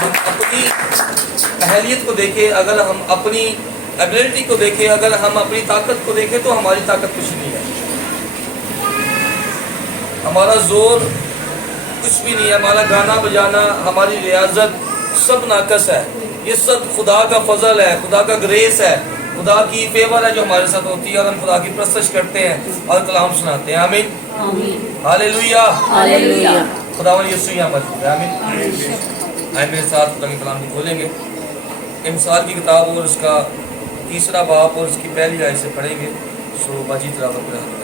ہم اپنی اہلیت کو دیکھیں، اگر ہم اپنی ایبلٹی کو دیکھیں، اگر ہم اپنی طاقت کو دیکھیں تو ہماری طاقت کچھ نہیں ہے، ہمارا زور کچھ بھی نہیں ہے، ہمارا گانا بجانا، ہماری ریاضت سب ناقص ہے. یہ سب خدا کا فضل ہے، خدا کا گریس ہے، خدا کی فیور ہے جو ہمارے ساتھ ہوتی ہے، اور ہم خدا کی پرستش کرتے ہیں اور کلام سناتے ہیں. آمین، ہاللیلویہ، ہاللیلویہ. خداوند یسوع یہاں موجود ہے. آمین. آئے میرے ساتھ خدا کے کلام کو کھولیں گے. امثال کی کتاب اور اس کا 3 باب اور اس کی پہلی آیت سے پڑھیں گے. سو باجی تلاوت کریں.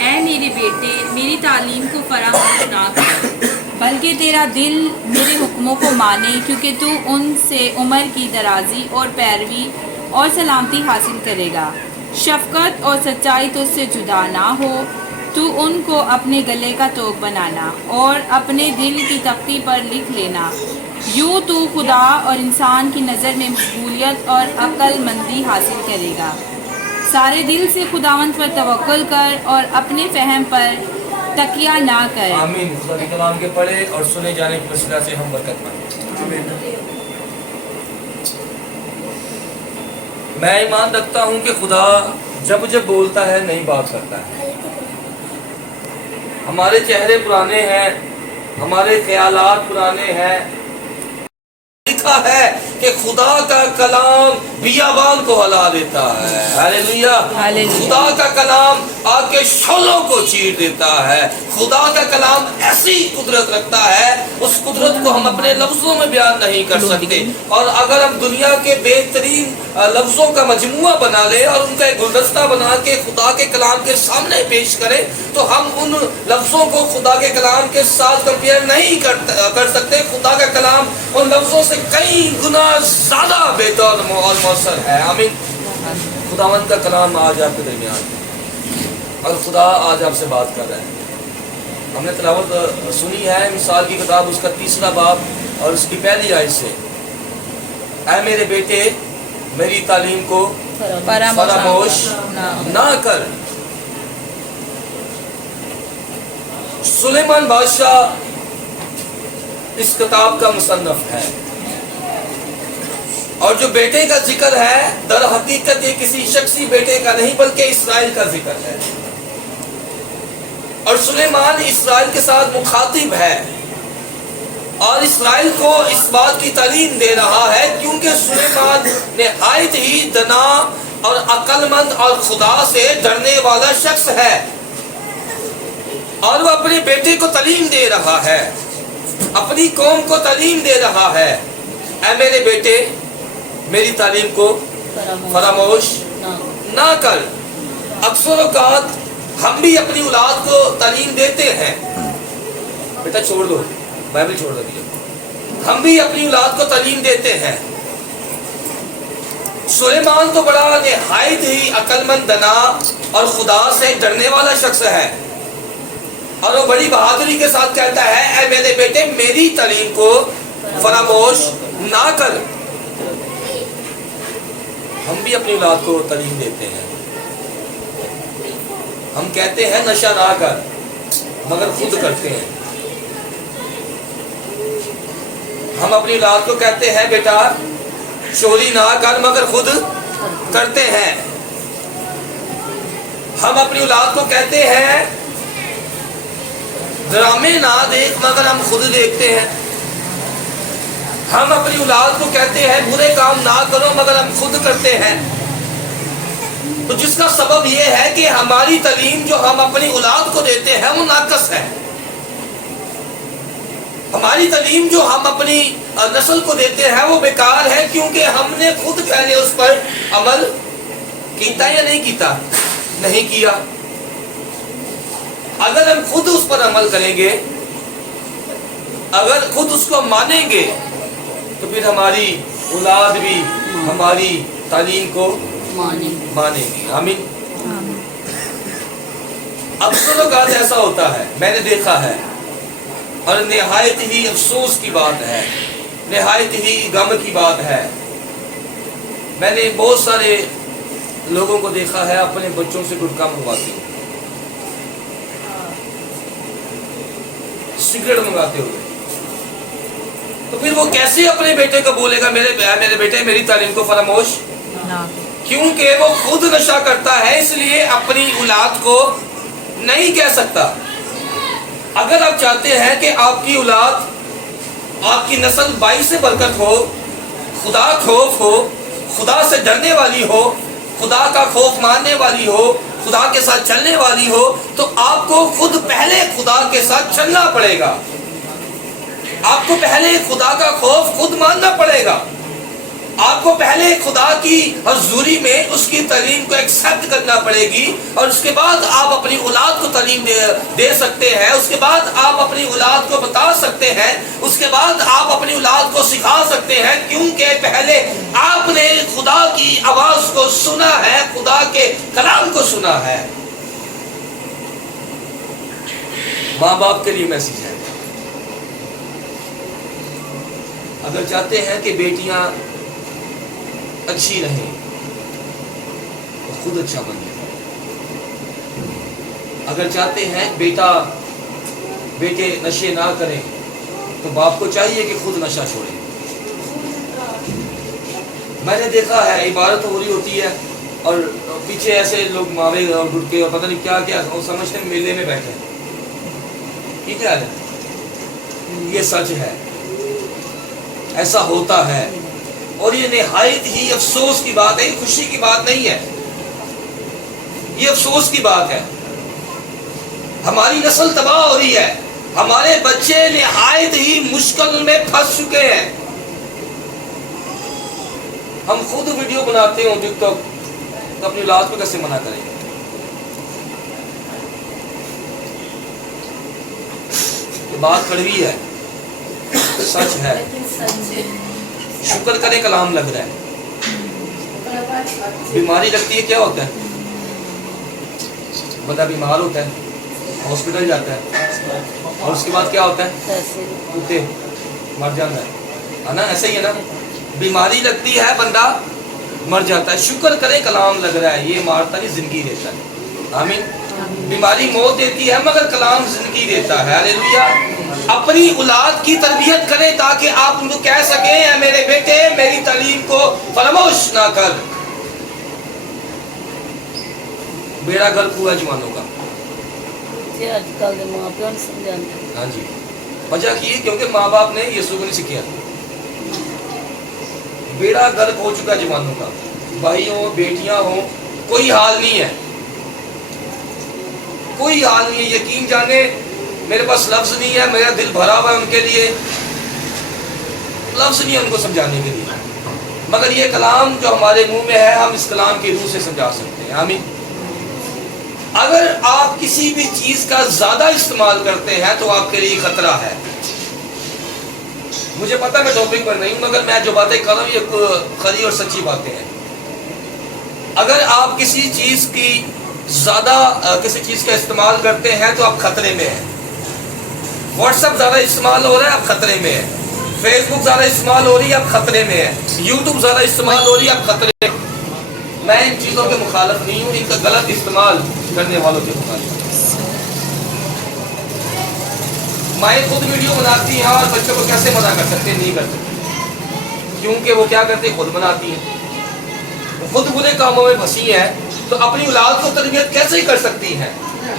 اے میرے بیٹے، میری تعلیم کو فراموش نہ کر، بلکہ تیرا دل میرے حکموں کو مانے، کیونکہ تو ان سے عمر کی درازی اور پیروی اور سلامتی حاصل کرے گا. شفقت اور سچائی تجھ سے جدا نہ ہو، تو ان کو اپنے گلے کا توق بنانا اور اپنے دل کی تختی پر لکھ لینا. یوں تو خدا اور انسان کی نظر میں مقبولیت اور عقل مندی حاصل کرے گا. سارے دل سے خداوند پر توکل کر اور اپنے فہم پر تکیہ نہ کر. آمین. خدا کے کلام کے پڑھے اور سنے جانے کی وسیلہ سے ہم برکت پائیں. آمین. میں ایمان رکھتا ہوں کہ خدا جب جب بولتا ہے نئی بات کرتا ہے. ہمارے چہرے پرانے ہیں، ہمارے خیالات پرانے ہیں. لکھا ہے کہ خدا کا کلام بیابان کو ہلا دیتا ہے. ہاللیلویہ. خدا کا کلام آگ کے شعلوں کو چیر دیتا ہے. خدا کا کلام ایسی قدرت رکھتا ہے، اس قدرت کو ہم اپنے لفظوں میں بیان نہیں کر سکتے. اور اگر ہم دنیا کے بہترین لفظوں کا مجموعہ بنا لیں اور ان کا ایک گلدستہ بنا کے خدا کے کلام کے سامنے پیش کریں تو ہم ان لفظوں کو خدا کے کلام کے ساتھ کمپیئر نہیں کر سکتے. خدا کا کلام ان لفظوں سے کئی گنا زیادہ بہتر اور مؤثر ہے. آمین. خداوند کا کلام آج آپ کے درمیان ہے اور خدا آج آپ سے بات کر رہا ہے. ہم نے تلاوت سنی ہے مثال کی کتاب اس کا 3 باب اور اس کی پہلی آیت سے. اے میرے بیٹے، میری تعلیم کو فراموش نہ کر. سلیمان بادشاہ اس کتاب کا مصنف ہے، اور جو بیٹے کا ذکر ہے در حقیقت یہ کسی شخصی بیٹے کا نہیں بلکہ اسرائیل کا ذکر ہے. اور سلیمان اسرائیل کے ساتھ مخاطب ہے اور اسرائیل کو اس بات کی تعلیم دے رہا ہے کیونکہ سلیمان نہایت ہی دنا اور عقل مند اور خدا سے ڈرنے والا شخص ہے، اور وہ اپنے بیٹے کو تعلیم دے رہا ہے، اپنی قوم کو تعلیم دے رہا ہے. اے میرے بیٹے، میری تعلیم کو فراموش نہ کر. اکثر اوقات ہم بھی اپنی اولاد کو تعلیم دیتے ہیں، بیٹا چھوڑ دو، بائبل چھوڑ دو. ہم بھی اپنی اولاد کو تعلیم دیتے ہیں. سلیمان تو بڑا نہایت ہی عقل مند، دنا اور خدا سے ڈرنے والا شخص ہے، اور وہ بڑی بہادری کے ساتھ کہتا ہے اے میرے بیٹے، میری تعلیم کو فراموش نہ کر. ہم بھی اپنی اولاد کو تعلیم دیتے ہیں. ہم کہتے ہیں نشہ نہ کر، مگر خود کرتے ہیں. ہم اپنی اولاد کو کہتے ہیں بیٹا چوری نہ کر، مگر خود کرتے ہیں. ہم اپنی اولاد کو کہتے ہیں ڈرامے نہ دیکھ، مگر ہم خود دیکھتے ہیں. ہم اپنی اولاد کو کہتے ہیں برے کام نہ کرو، مگر ہم خود کرتے ہیں. تو جس کا سبب یہ ہے کہ ہماری تعلیم جو ہم اپنی اولاد کو دیتے ہیں وہ ناقص ہے. ہماری تعلیم جو ہم اپنی نسل کو دیتے ہیں وہ بیکار ہے، کیونکہ ہم نے خود پہلے اس پر عمل کیتا یا نہیں کیتا؟ نہیں کیا. اگر ہم خود اس پر عمل کریں گے، اگر خود اس کو مانیں گے، تو پھر ہماری اولاد بھی ہماری تعلیم کو مانے گی. آمین. اکثر اوقات ایسا ہوتا ہے، میں نے دیکھا ہے، اور نہایت ہی افسوس کی بات ہے، نہایت ہی غم کی بات ہے. میں نے بہت سارے لوگوں کو دیکھا ہے اپنے بچوں سے گٹکا منگواتے ہوئے، سگریٹ منگاتے ہوئے. تو پھر وہ کیسے اپنے بیٹے کو بولے گا میرے بیٹے میری تعلیم کو فراموش نہ کیونکہ وہ خود نشہ کرتا ہے اس لیے اپنی اولاد کو نہیں کہہ سکتا. اگر آپ چاہتے ہیں کہ آپ کی اولاد آپ کی نسل بائی سے برکت ہو, خدا خوف ہو, خدا سے ڈرنے والی ہو, خدا کا خوف ماننے والی ہو, خدا کے ساتھ چلنے والی ہو, تو آپ کو خود پہلے خدا کے ساتھ چلنا پڑے گا. آپ کو پہلے خدا کا خوف خود ماننا پڑے گا. آپ کو پہلے خدا کی حضوری میں اس کی تعلیم کو ایکسپٹ کرنا پڑے گی, اور اس کے بعد آپ اپنی اولاد کو تعلیم دے سکتے ہیں. اس کے بعد آپ اپنی اولاد کو بتا سکتے ہیں. اس کے بعد آپ اپنی اولاد کو سکھا سکتے ہیں, کیونکہ پہلے آپ نے خدا کی آواز کو سنا ہے, خدا کے کلام کو سنا ہے. ماں باپ کے لیے میسج ہے, اگر چاہتے ہیں کہ بیٹیاں اچھی رہیں تو خود اچھا بن جائے. اگر چاہتے ہیں بیٹے نشے نہ کریں تو باپ کو چاہیے کہ خود نشہ چھوڑے. میں نے دیکھا ہے عبارت ہو رہی ہوتی ہے اور پیچھے ایسے لوگ ماوے اور گٹکے اور پتہ نہیں کیا کیا سمجھتے ہیں میلے میں بیٹھے ہیں. ٹھیک ہے, یہ سچ ہے, ایسا ہوتا ہے, اور یہ نہایت ہی افسوس کی بات ہے. یہ خوشی کی بات نہیں ہے, یہ افسوس کی بات ہے. ہماری نسل تباہ ہو رہی ہے, ہمارے بچے نہایت ہی مشکل میں پھنس چکے ہیں. ہم خود ویڈیو بناتے ہوں ٹک ٹاک, تو اپنی اولاد کو کیسے منع کریں گے؟ یہ بات کڑوی ہے, سچ ہے. شکر کرے کلام لگ رہا ہے. بیماری لگتی ہے کیا ہوتا ہے؟ بندہ بیمار ہوتا ہے, ہاسپٹل جاتا ہے, اور اس کے بعد کیا ہوتا ہے؟ کتے مر جاتا ہے نا, ایسا ہی ہے نا. بیماری لگتی ہے, بندہ مر جاتا ہے. شکر کرے کلام لگ رہا ہے, یہ مارتا نہیں زندگی دیتا ہے. آمین. بیماری موت دیتی ہے مگر کلام زندگی دیتا ہے. ہاللیلویا. اپنی اولاد کی تربیت کریں تاکہ آپ ان کو کہہ سکیں اے میرے بیٹے میری تعلیم کو فراموش نہ کر. بیڑا گرک ہوا جوانوں کا. ہاں جی, وجہ کی کیونکہ ماں باپ نے یسوع کو نہیں سکھایا. بیڑا گرک ہو چکا جوانوں کا, بھائی ہوں بیٹیاں ہوں, کوئی حال نہیں ہے, کوئی حال نہیں ہے. یقین جانے میرے پاس لفظ نہیں ہے, میرا دل بھرا ہوا ہے ان کے لیے, لفظ نہیں ہے ان کو سمجھانے کے لیے, مگر یہ کلام جو ہمارے منہ میں ہے ہم اس کلام کی روح سے سمجھا سکتے ہیں. آمین. اگر آپ کسی بھی چیز کا زیادہ استعمال کرتے ہیں تو آپ کے لیے خطرہ ہے. مجھے پتا میں ٹاپک پر نہیں ہوں, مگر میں جو باتیں کر رہا ہوں یہ کھری اور سچی باتیں ہیں. اگر آپ کسی چیز کا استعمال کرتے ہیں تو آپ خطرے میں ہیں. واٹس ایپ زیادہ استعمال ہو رہا ہے, آپ خطرے میں ہیں. فیس بک زیادہ استعمال ہو رہی ہے, آپ خطرے میں ہیں. یوٹیوب زیادہ استعمال ہو رہی ہے, آپ خطرے میں. میں ان چیزوں کے مخالف نہیں ہوں, ان کا غلط استعمال کرنے والوں کے مخالف. مائیں خود ویڈیو بناتی ہیں اور بچوں کو کیسے منع کر سکتے ہیں؟ نہیں کر سکتے, کیونکہ وہ کیا کرتے ہیں, خود بناتی ہیں. وہ خود برے کاموں میں پھنسی ہیں, تو اپنی اولاد کو تربیت کیسے کر سکتی ہیں؟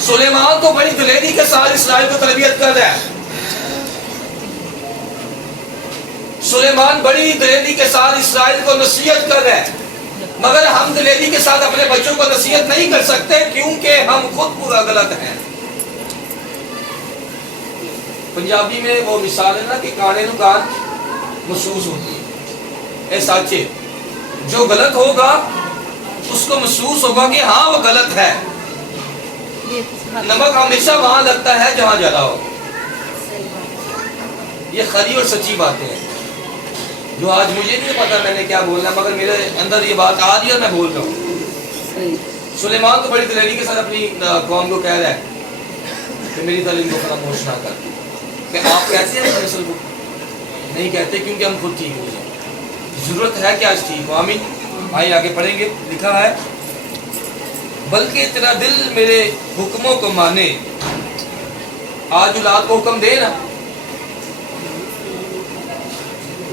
سلیمان تو بڑی دلیری کے ساتھ اسرائیل کو تربیت کر رہا ہے. سلیمان بڑی دلیری کے ساتھ اسرائیل کو نصیحت کر رہا ہے, مگر ہم دلیری کے ساتھ اپنے بچوں کو نصیحت نہیں کر سکتے کیونکہ ہم خود پورا غلط ہیں. پنجابی میں وہ مثال ہے نا کہ کانے نو کان محسوس ہوتی ہے. اے سچے, جو غلط ہوگا اس کو محسوس ہوگا کہ ہاں وہ غلط ہے. نمک ہمیشہ وہاں لگتا ہے جہاں جلا ہو. یہ کھری اور سچی باتیں ہیں جو آج مجھے نہیں پتا میں نے کیا بولنا, مگر میرے اندر یہ بات آ رہی ہے, میں بول رہا ہوں. سلیمان تو بڑی دلیری کے ساتھ اپنی قوم کو کہہ رہا ہے کہ میری تعلیم کو فراموش نہ کر. کہ آپ کہتے ہیں اپنی نسل کو؟ نہیں کہتے, کیونکہ ہم خود ٹھیک ہو جائیں. ضرورت ہے کہ آج ٹھیک ہو. آمین. آئیے آگے پڑھیں گے. لکھا ہے بلکہ تیرا دل میرے حکموں کو مانے. آج اولاد کو حکم دے نا,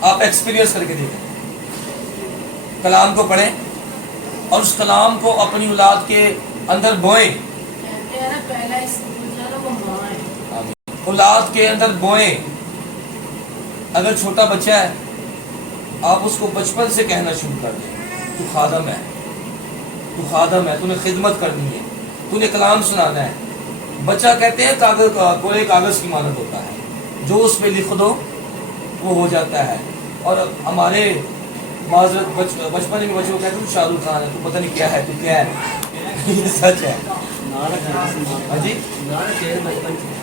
آپ ایکسپیرینس کر کے دیکھیں، کلام کو پڑھیں اور اس کلام کو اپنی اولاد کے اندر بوئیں، اولاد کے اندر بوئیں۔ اگر چھوٹا بچہ ہے آپ اس کو بچپن سے کہنا شروع کر دیں، تو خادم ہے، تو خادم ہے، تو نے خدمت کرنی ہے، تو نے کلام سنانا ہے۔ بچہ کہتے ہیں کاغذ کورے کاغذ کی مانند ہوتا ہے، جو اس پہ لکھ دو وہ ہو جاتا ہے۔ اور ہمارے معذرت بچپن میں بچوں کو کہتے ہیں شاہ رخ خان ہے، تو پتہ نہیں کیا ہے، تو کیا ہے، یہ سچ ہے۔ ہاں جی،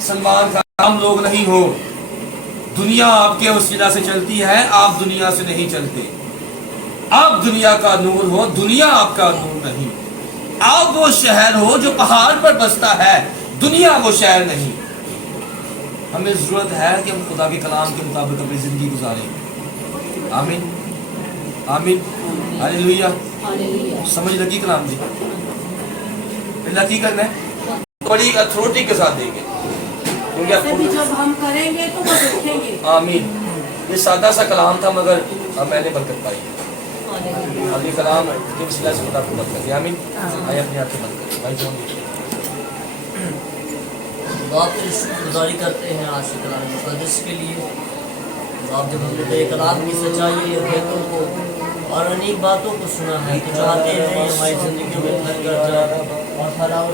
سلمان خان ہم لوگ نہیں ہو، دنیا آپ کے وسیلہ سے چلتی ہے، آپ دنیا سے نہیں چلتے۔ آپ دنیا کا نور ہو، دنیا آپ کا نور نہیں۔ آپ وہ شہر ہو جو پہاڑ پر بستا ہے، دنیا وہ شہر نہیں۔ ہمیں ضرورت ہے کہ ہم خدا کے کلام کے مطابق اپنی زندگی گزاریں۔ آمین آمین ہاللیلویہ۔ سمجھ لگی کلام جی؟ اللہ کی کرنا ہے بڑی اتھارٹی کے ساتھ دیں گے، جب ہم کریں گے تو وہ دیکھیں گے۔ آمین۔ یہ سادہ سا کلام تھا مگر میں نے برکت پائی ہے۔ اب یہ کلام کے وسیلہ سے خدا کو برکت ہے۔ آمین۔ آئے اپنے ہاتھ سے بند کریں بھائی جان۔ باپ کی شکر گزاری کرتے ہیں آج کے کلام مقدس کے لیے۔ باپ جب ہم نے تیرے کلام کی سچائی باتوں کو اور انیک باتوں کو سنا ہے تو چاہتے ہیں ہماری زندگیوں میں گھر گھر جائے اور پھیلاؤ